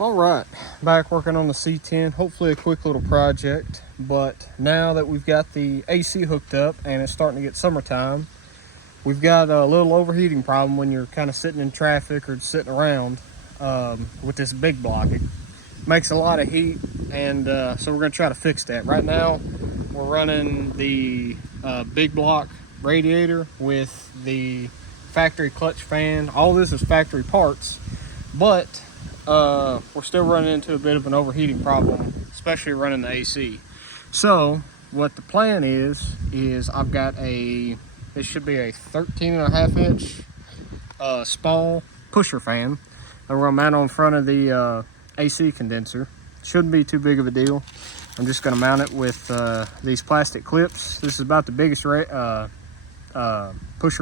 All right, back working on the C10. Hopefully a quick little project, but now that we've got the AC hooked up and it's starting to get summertime, we've got a little overheating problem when you're kind of sitting in traffic or sitting around with this big block. It makes a lot of heat, and so we're going to try to fix that. Right now, we're running the big block radiator with the factory clutch fan. All this is factory parts, but we're still running into a bit of an overheating problem, especially running the AC. So what the plan is I've got this should be a 13.5 inch Spal pusher fan that we're gonna mount on front of the AC condenser. Shouldn't be too big of a deal. I'm just gonna mount it with these plastic clips. This is about the biggest pusher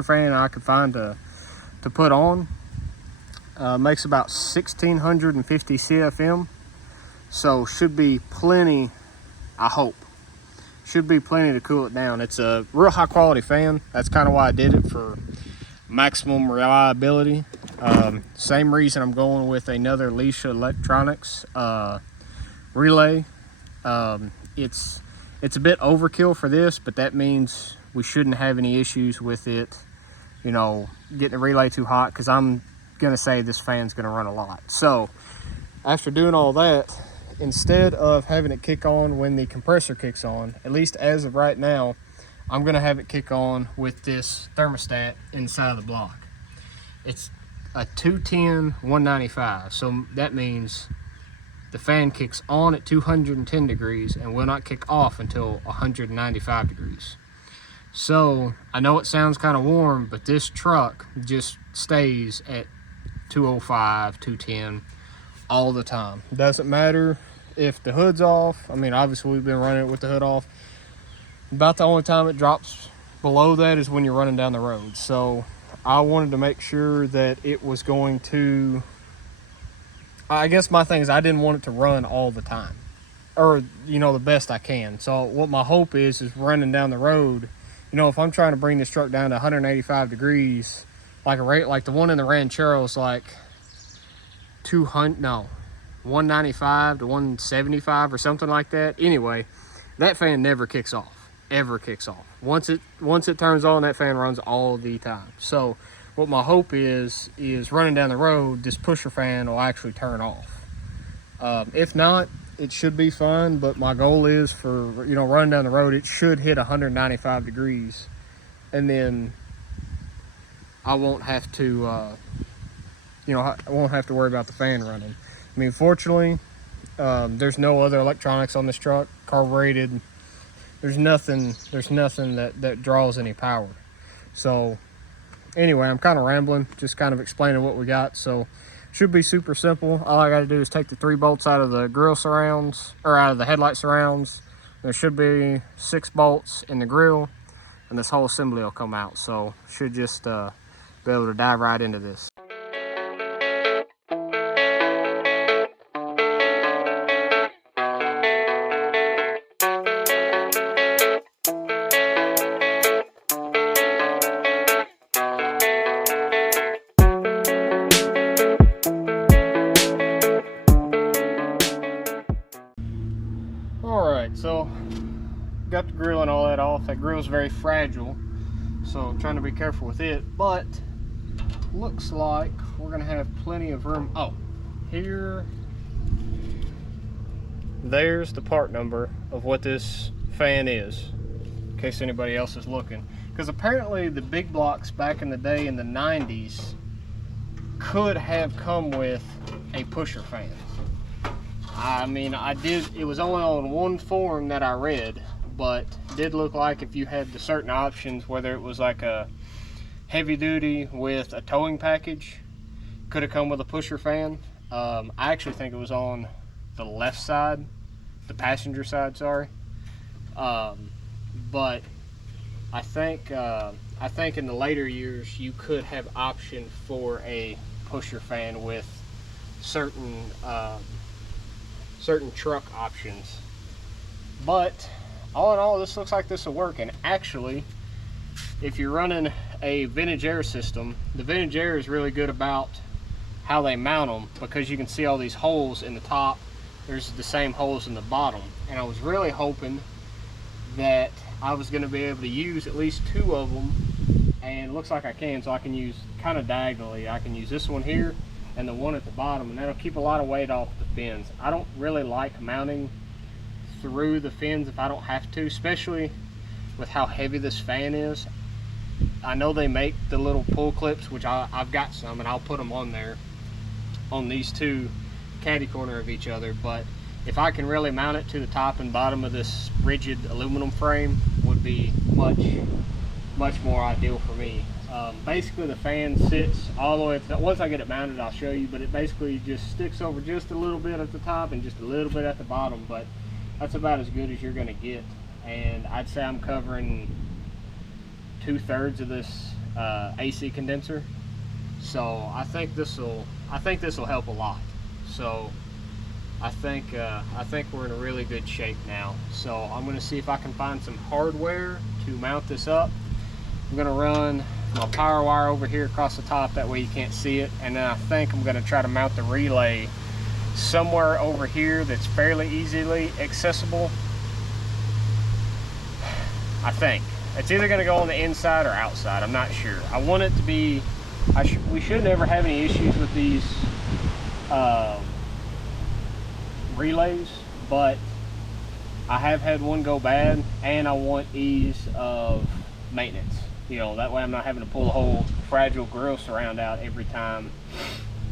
fan I could find to put on. Makes about 1650 CFM, so should be plenty. I hope should be plenty to cool it down. It's a real high quality fan. That's kind of why I did it, for maximum reliability. Same reason I'm going with another Leash electronics relay. It's a bit overkill for this, but that means we shouldn't have any issues with it, you know, getting the relay too hot, because I'm gonna say this fan's gonna run a lot. So after doing all that, instead of having it kick on when the compressor kicks on, at least as of right now, I'm gonna have it kick on with this thermostat inside of the block. It's a 210 195, so that means the fan kicks on at 210 degrees and will not kick off until 195 degrees. So I know it sounds kind of warm, but this truck just stays at 205, 210 all the time. Doesn't matter if the hood's off. I mean, obviously we've been running it with the hood off. About the only time it drops below that is when you're running down the road. So I wanted to make sure that it was going to, I guess my thing is I didn't want it to run all the time, or, you know, the best I can. So what my hope is running down the road, you know, if I'm trying to bring this truck down to 185 degrees, like the one in the Ranchero is like 195 to 175 or something like that. Anyway, that fan never kicks off, ever kicks off. Once it turns on, that fan runs all the time. So what my hope is running down the road, this pusher fan will actually turn off. If not, it should be fine, but my goal is for, you know, running down the road, it should hit 195 degrees, and then I won't have to, you know, I won't have to worry about the fan running. I mean, fortunately, there's no other electronics on this truck, carbureted. There's nothing that draws any power. So anyway, I'm kind of rambling, just kind of explaining what we got. So should be super simple. All I got to do is take the 3 bolts out of the grill surrounds, or out of the headlight surrounds. There should be 6 bolts in the grill, and this whole assembly will come out. So should just be able to dive right into this. Alright, so got the grill and all that off. That grill's very fragile, so I'm trying to be careful with it, but looks like we're gonna have plenty of room. Oh, there's the part number of what this fan is, in case anybody else is looking, because apparently the big blocks back in the day in the 90s could have come with a pusher fan. I mean, it was only on one form that I read, but it did look like if you had the certain options, whether it was like a heavy duty with a towing package, could have come with a pusher fan. I actually think it was on the left side, the passenger side, sorry. But I think in the later years you could have option for a pusher fan with certain truck options. But all in all, this looks like this will work. And actually, if you're running a vintage air system, the vintage air is really good about how they mount them, because you can see all these holes in the top. There's the same holes in the bottom, and I was really hoping that I was going to be able to use at least 2 of them, and it looks like I can. So I can use kind of diagonally. I can use this one here and the one at the bottom, and that'll keep a lot of weight off the fins. I don't really like mounting through the fins if I don't have to, especially with how heavy this fan is. I know they make the little pull clips, which I've got some, and I'll put them on there on these 2 caddy corner of each other, but if I can really mount it to the top and bottom of this rigid aluminum frame, would be much more ideal for me. Basically the fan sits all the way at the, once I get it mounted I'll show you, but it basically just sticks over just a little bit at the top and just a little bit at the bottom, but that's about as good as you're going to get. And I'd say I'm covering 2/3 of this AC condenser, so I think this will help a lot. So I think we're in a really good shape now. So I'm going to see if I can find some hardware to mount this up. I'm going to run my power wire over here across the top, that way you can't see it, and then I think I'm going to try to mount the relay somewhere over here that's fairly easily accessible. I think it's either going to go on the inside or outside. I'm not sure. I want it to be, we should never have any issues with these relays, but I have had one go bad, and I want ease of maintenance. You know, that way I'm not having to pull the whole fragile grill surround out every time,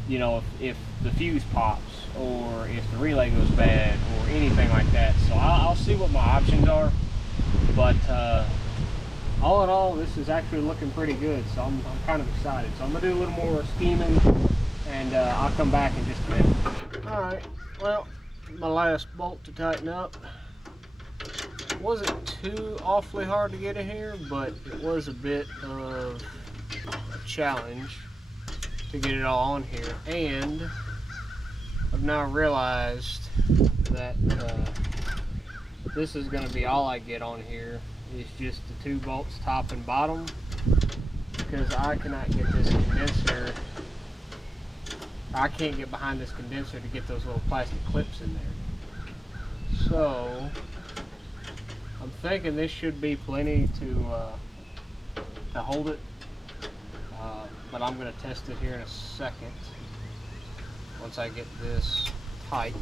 you know, if the fuse pops or if the relay goes bad or anything like that. So I'll see what my options are, but all in all, this is actually looking pretty good, so I'm kind of excited. So I'm gonna do a little more scheming, and I'll come back in just a minute. All right, well, my last bolt to tighten up. It wasn't too awfully hard to get in here, but it was a bit of a challenge to get it all on here. And I've now realized that this is going to be all I get on here, is just the 2 bolts top and bottom, because I cannot get this condenser, I can't get behind this condenser to get those little plastic clips in there. So I'm thinking this should be plenty to hold it, but I'm going to test it here in a second once I get this tight.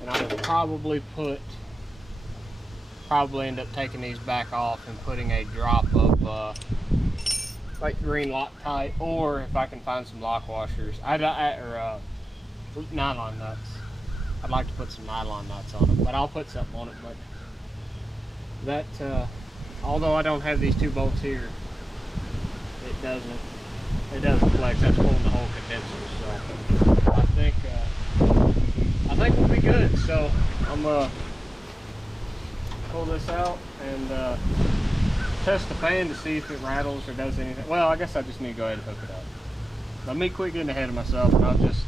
And I will probably end up taking these back off and putting a drop of like green Loctite, or if I can find some lock washers, or nylon nuts. I'd like to put some nylon nuts on it, but I'll put something on it. But that, although I don't have these 2 bolts here, it doesn't flex. That's pulling the whole condenser. So I think we'll be good. So I'm gonna pull this out and test the fan to see if it rattles or does anything. Well, I guess I just need to go ahead and hook it up. Let me quit getting ahead of myself, and I'll just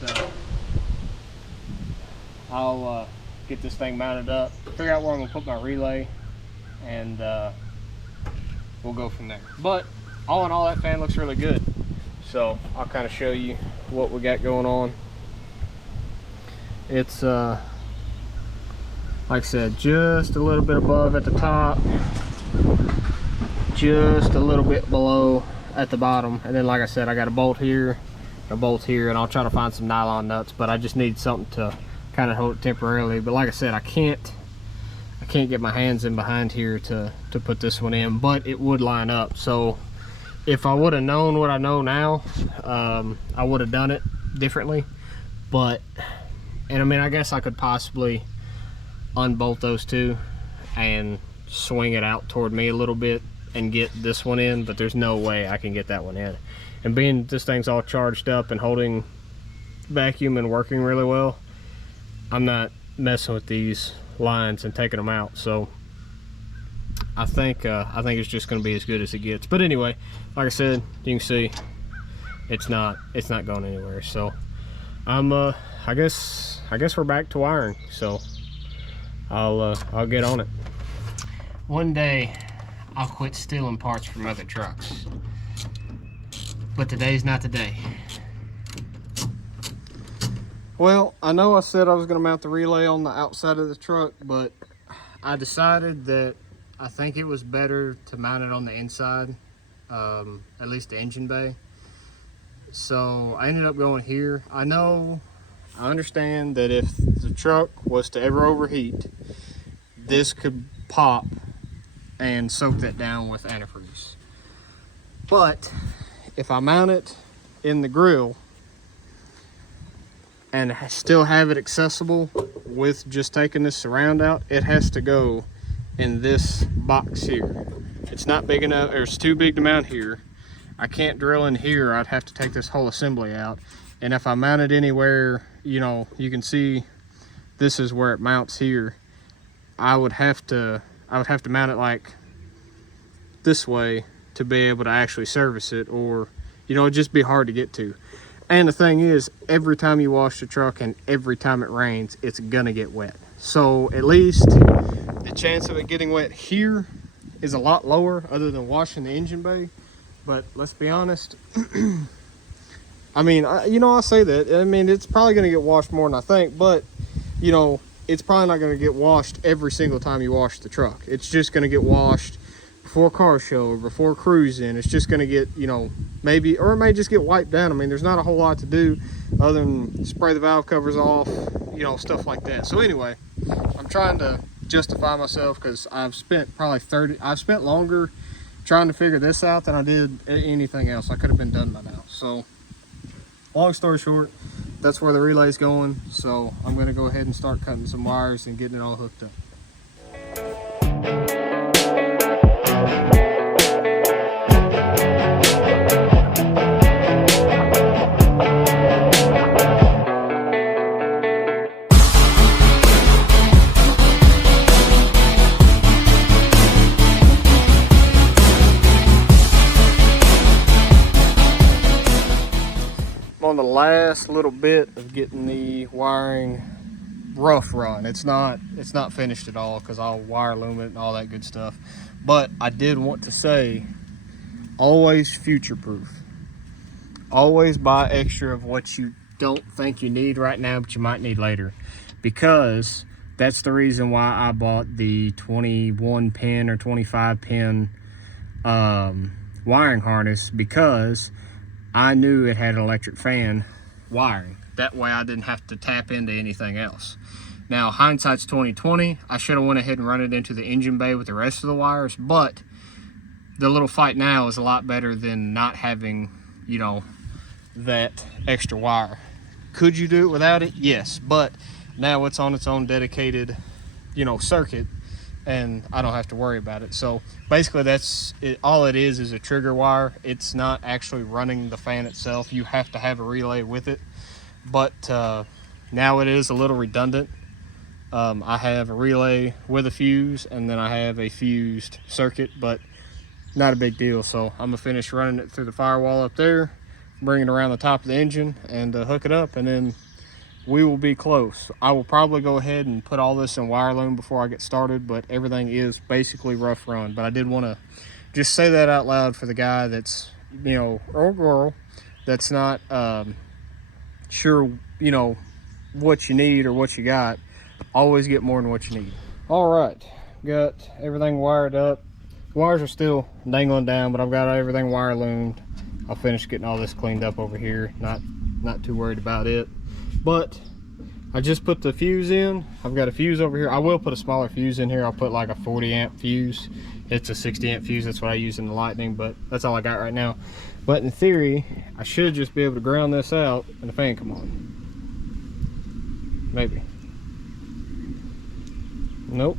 get this thing mounted up, figure out where I'm gonna put my relay, and we'll go from there. But all in all, that fan looks really good. So I'll kind of show you what we got going on. It's like I said, just a little bit above at the top, just a little bit below at the bottom, and then like I said, I got a bolt here, a bolt here, and I'll try to find some nylon nuts, but I just need something to kind of hold it temporarily. But like I said, I can't get my hands in behind here to put this one in, but it would line up. So if I would have known what I know now, I would have done it differently. But, and I mean, I guess I could possibly unbolt those 2 and swing it out toward me a little bit and get this one in, but there's no way I can get that one in. And being this thing's all charged up and holding vacuum and working really well, I'm not messing with these lines and taking them out. So I think it's just going to be as good as it gets. But anyway, like I said, you can see it's not going anywhere. So I guess we're back to wiring. So I'll get on it. One day I'll quit stealing parts from other trucks, but today's not the day. Well, I know I said I was going to mount the relay on the outside of the truck, but I decided that I think it was better to mount it on the inside, at least the engine bay. So I ended up going here. I understand that if the truck was to ever overheat, this could pop and soak that down with antifreeze. But if I mount it in the grill and still have it accessible with just taking this surround out, it has to go in this box here. It's not big enough, or it's too big to mount here. I can't drill in here. I'd have to take this whole assembly out. And if I mount it anywhere, you know, you can see this is where it mounts here. I would have to mount it like this way to be able to actually service it, or, you know, it'd just be hard to get to. And the thing is, every time you wash the truck and every time it rains, it's gonna get wet. So at least the chance of it getting wet here is a lot lower, other than washing the engine bay. But let's be honest, I mean, you know, I say that, I mean, it's probably gonna get washed more than I think, but, you know, it's probably not gonna get washed every single time you wash the truck. It's just gonna get washed before car show or before cruising. It's just gonna get, you know, maybe, or it may just get wiped down. I mean, there's not a whole lot to do other than spray the valve covers off, you know, stuff like that. So anyway, I'm trying to justify myself because I've spent longer trying to figure this out than I did anything else. I could have been done by now. So long story short, that's where the relay's going. So I'm going to go ahead and start cutting some wires and getting it all hooked up. On the last little bit of getting the wiring rough run. It's not finished at all because I'll wire loom it and all that good stuff. But I did want to say, always future proof. Always buy extra of what you don't think you need right now, but you might need later. Because that's the reason why I bought the 21 pin or 25 pin wiring harness, because I knew it had an electric fan wiring. That way I didn't have to tap into anything else. Now, hindsight's 20/20. I should have went ahead and run it into the engine bay with the rest of the wires, but the little fight now is a lot better than not having, you know, that extra wire. Could you do it without it? Yes, but now it's on its own dedicated, you know, circuit, and I don't have to worry about it. So basically that's it. All it is a trigger wire. It's not actually running the fan itself. You have to have a relay with it, but now it is a little redundant. I have a relay with a fuse, and then I have a fused circuit, but not a big deal. So I'm gonna finish running it through the firewall up there, bring it around the top of the engine, and hook it up, and then we will be close. I will probably go ahead and put all this in wire loom before I get started, but everything is basically rough run. But I did want to just say that out loud for the guy that's, you know, or girl that's not sure, you know, what you need or what you got. Always get more than what you need. All right, got everything wired up. Wires are still dangling down, but I've got everything wire loomed. I'll finish getting all this cleaned up over here. Not too worried about it. But I just put the fuse in. I've got a fuse over here. I will put a smaller fuse in here. I'll put like a 40 amp fuse. It's a 60 amp fuse. That's what I use in the Lightning, but that's all I got right now. But in theory, I should just be able to ground this out and the fan come on. Maybe. Nope.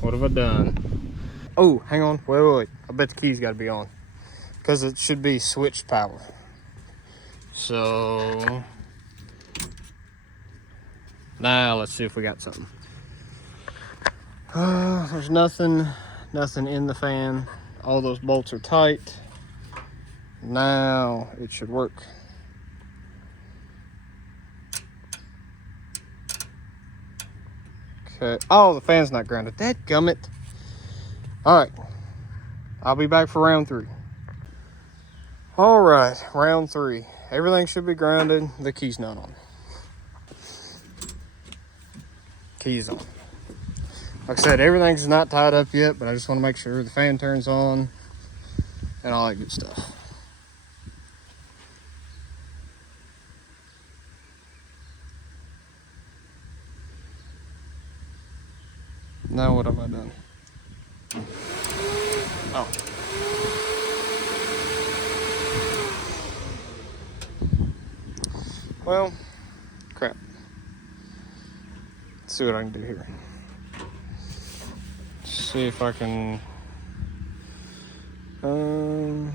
What have I done? Oh, hang on. Wait. I bet the key's got to be on, because it should be switched power. So now let's see if we got something. There's nothing in the fan. All those bolts are tight. Now it should work. Okay. Oh, the fan's not grounded. Dadgummit. All right, I'll be back for round 3. All right, round 3. everything should be grounded. The key's not on. Key's on. Like I said, everything's not tied up yet, but I just want to make sure the fan turns on and all that good stuff. Now what have I done? Oh. Well, crap. Let's see what I can do here. See if I can well,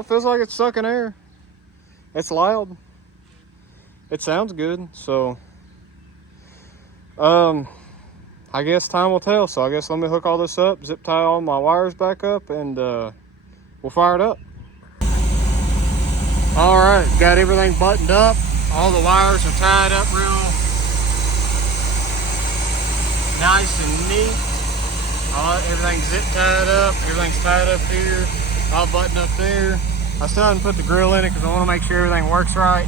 it feels like it's sucking air. It's loud. It sounds good, so I guess time will tell. So I guess let me hook all this up, zip tie all my wires back up, and we'll fire it up. All right, got everything buttoned up. All the wires are tied up real nice and neat. Everything's zip tied up. Everything's tied up here. All buttoned up there. I still haven't put the grill in it because I want to make sure everything works right.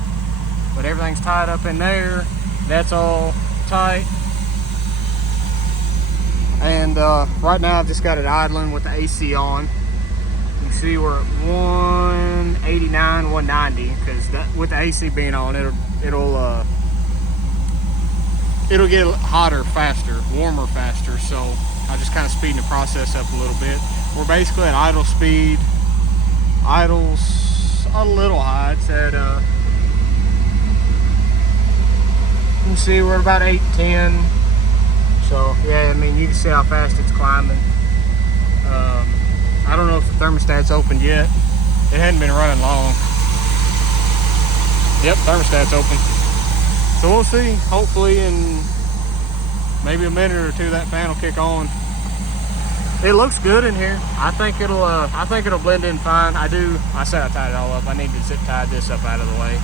But everything's tied up in there. That's all tight. And right now I've just got it idling with the AC on. You can see we're at 189, 190 because with the AC being on, it'll get hotter faster, warmer faster. So I'm just kind of speeding the process up a little bit. We're basically at idle speed. Idle's a little high. It's at you can see we're at about 810. So yeah, I mean, you can see how fast it's climbing. I don't know if the thermostat's opened yet. It hadn't been running long. Yep, thermostat's open. So we'll see. Hopefully in maybe a minute or two that fan will kick on. It looks good in here. I think it'll blend in fine. I said I tied it all up. I need to zip tie this up out of the way.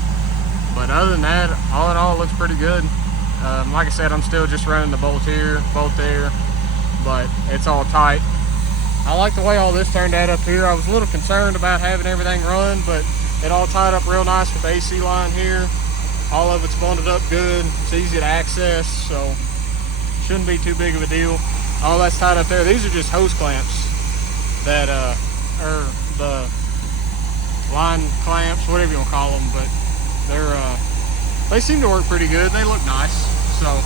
But other than that, all in all, it looks pretty good. Like I said, I'm still just running the bolt here, bolt there, but it's all tight. I like the way all this turned out up here. I was a little concerned about having everything run, but it all tied up real nice with the AC line here. All of it's bundled up good. It's easy to access, so shouldn't be too big of a deal. All that's tied up there. These are just hose clamps that are the line clamps, whatever you want to call them, but they seem to work pretty good. They look nice, so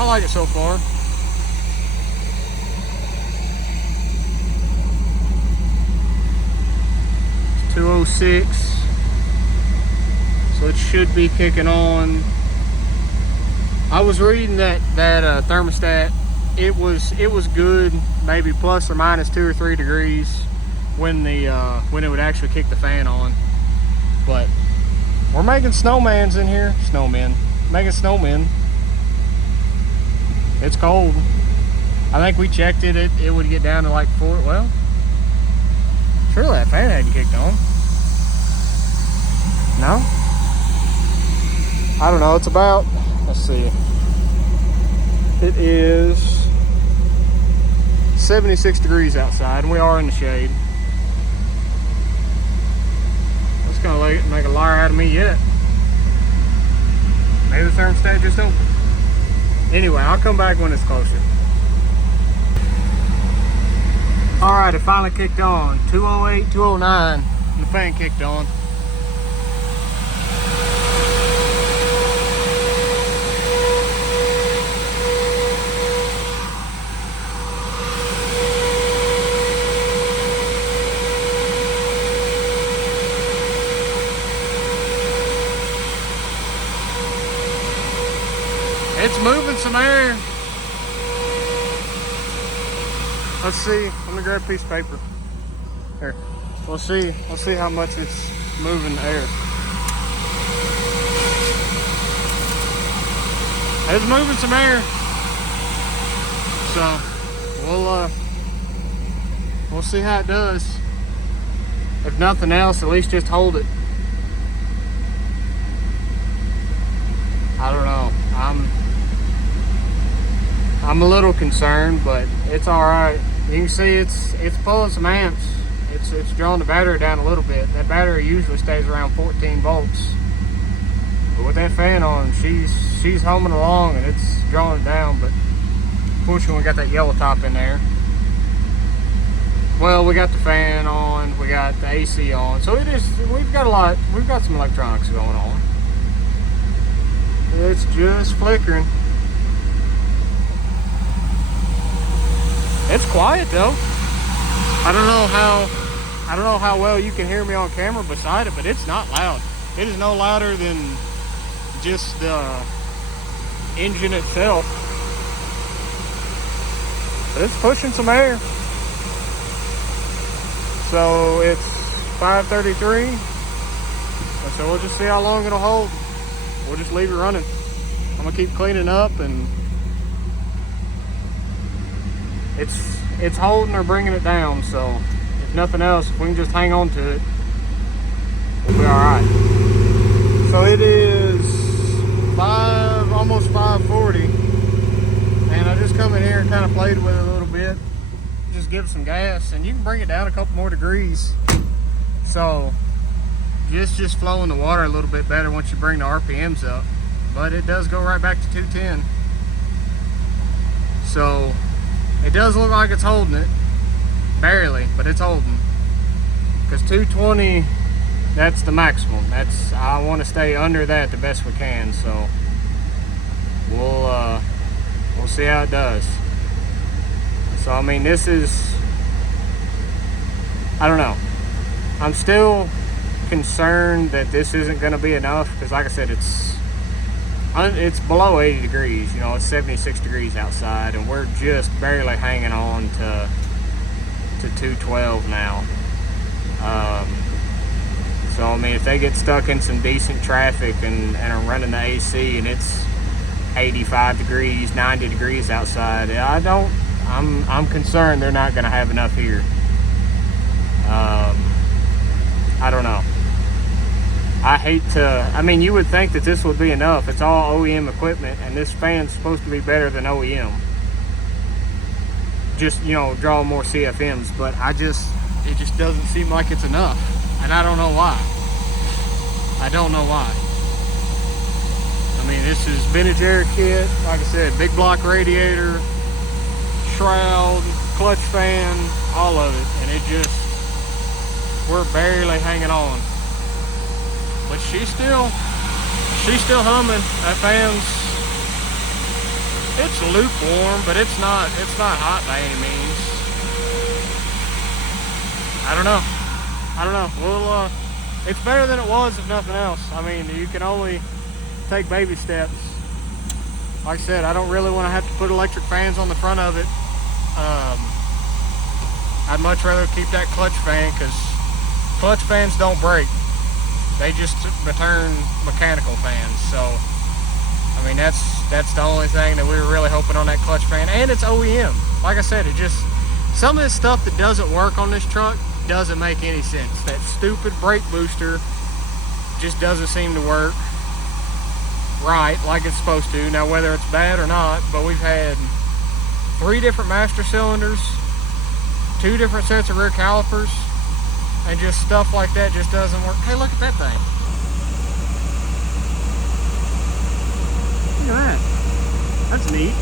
I like it so far. It's 206, so it should be kicking on. I was reading that thermostat. It was good, maybe plus or minus 2 or 3 degrees when it would actually kick the fan on, but. We're making snowmans in here. Snowmen. Making snowmen. It's cold. I think we checked it. It would get down to like 4. Well, surely that fan hadn't kicked on. No? I don't know. It's about, let's see. It is 76 degrees outside, and we are in the shade. Gonna make a liar out of me yet. Maybe the thermostat just opened. Anyway, I'll come back when it's closer. All right, it finally kicked on. 208, 209, and the fan kicked on. It's moving some air. Let's see. Let me grab a piece of paper. Here. We'll see how much it's moving the air. It's moving some air. So we'll see how it does. If nothing else, at least just hold it. I don't know. I'm a little concerned, but it's all right. You can see it's pulling some amps. It's drawing the battery down a little bit. That battery usually stays around 14 volts. But with that fan on, she's humming along and it's drawing it down. But unfortunately, we got that yellow top in there. Well, we got the fan on, we got the AC on, so we've got some electronics going on. It's just flickering. It's quiet though. I don't know how well you can hear me on camera beside it, but it's not loud. It is no louder than just the engine itself. But it's pushing some air. So it's 5:33. So we'll just see how long it'll hold. We'll just leave it running. I'm gonna keep cleaning up, and it's holding or bringing it down. So if nothing else, if we can just hang on to it, we'll be all right. So it is almost 5:40, and I just come in here and kind of played with it a little bit. Just give it some gas, and you can bring it down a couple more degrees. So just flowing the water a little bit better once you bring the RPMs up, but it does go right back to 210. So it does look like it's holding it, barely, but it's holding. Because 220, that's the maximum. I want to stay under that the best we can. So we'll see how it does. So I mean, this is, I don't know. I'm still concerned that this isn't going to be enough, because like I said, it's below 80 degrees. You know, it's 76 degrees outside, and we're just barely hanging on to 212 now. So I mean, if they get stuck in some decent traffic and are running the AC and it's 85 degrees, 90 degrees outside, I'm concerned they're not going to have enough here. I don't know. I mean, you would think that this would be enough. It's all OEM equipment, and this fan's supposed to be better than OEM. Just, you know, draw more CFMs, but it just doesn't seem like it's enough. And I don't know why. I don't know why. I mean, this is vintage air kit, like I said, big block radiator, shroud, clutch fan, all of it, and we're barely hanging on. But she's still humming. That fan's, it's lukewarm, but it's not hot by any means. I don't know. Well, it's better than it was, if nothing else. I mean, you can only take baby steps. Like I said, I don't really want to have to put electric fans on the front of it. I'd much rather keep that clutch fan, because clutch fans don't break. They just return mechanical fans. So, I mean, that's the only thing that we were really hoping on that clutch fan. And it's OEM. Like I said, some of this stuff that doesn't work on this truck doesn't make any sense. That stupid brake booster just doesn't seem to work right like it's supposed to. Now, whether it's bad or not, but we've had 3 different master cylinders, 2 different sets of rear calipers, and just stuff like that just doesn't work. Hey, look at that thing. Look at that. That's neat.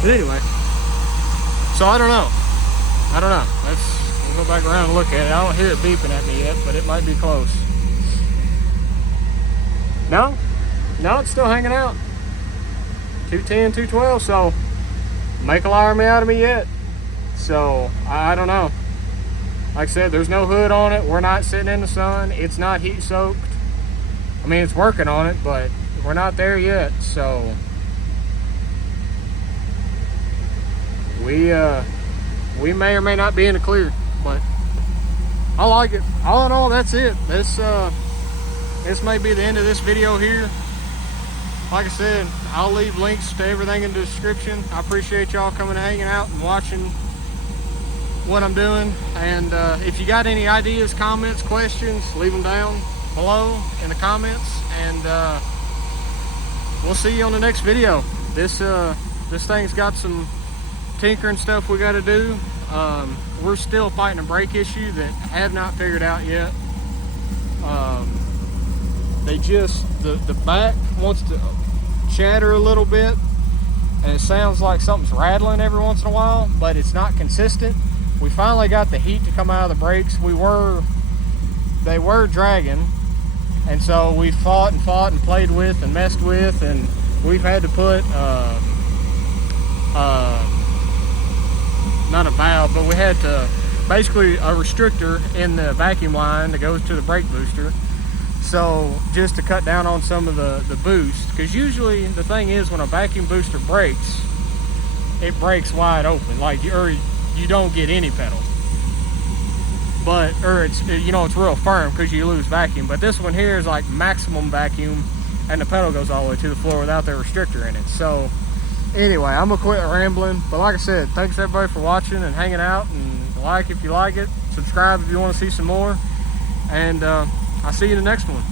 But anyway, so I don't know. We'll go back around and look at it. I don't hear it beeping at me yet, but it might be close. No, it's still hanging out. 210, 212, so make a liar out of me yet. So I don't know. Like I said, there's no hood on it. We're not sitting in the sun. It's not heat soaked. I mean, it's working on it, but we're not there yet. So we may or may not be in the clear, but I like it. All in all, that's it. This may be the end of this video here. Like I said, I'll leave links to everything in the description. I appreciate y'all coming and hanging out and watching what I'm doing. And if you got any ideas, comments, questions, leave them down below in the comments, and we'll see you on the next video. This This thing's got some tinkering stuff we got to do. We're still fighting a brake issue that I have not figured out yet. The back wants to chatter a little bit, and it sounds like something's rattling every once in a while, but it's not consistent. We finally got the heat to come out of the brakes. They were dragging, and so we fought and played with and messed with, and we've had to put not a valve, but we had to basically a restrictor in the vacuum line that goes to the brake booster. So just to cut down on some of the boost, because usually the thing is when a vacuum booster brakes, it breaks wide open, like you don't get any pedal, it's real firm because you lose vacuum. But this one here is like maximum vacuum, and the pedal goes all the way to the floor without the restrictor in it. So anyway, I'm gonna quit rambling, but like I said, thanks everybody for watching and hanging out, and like if you like it, subscribe if you want to see some more, and I'll see you in the next one.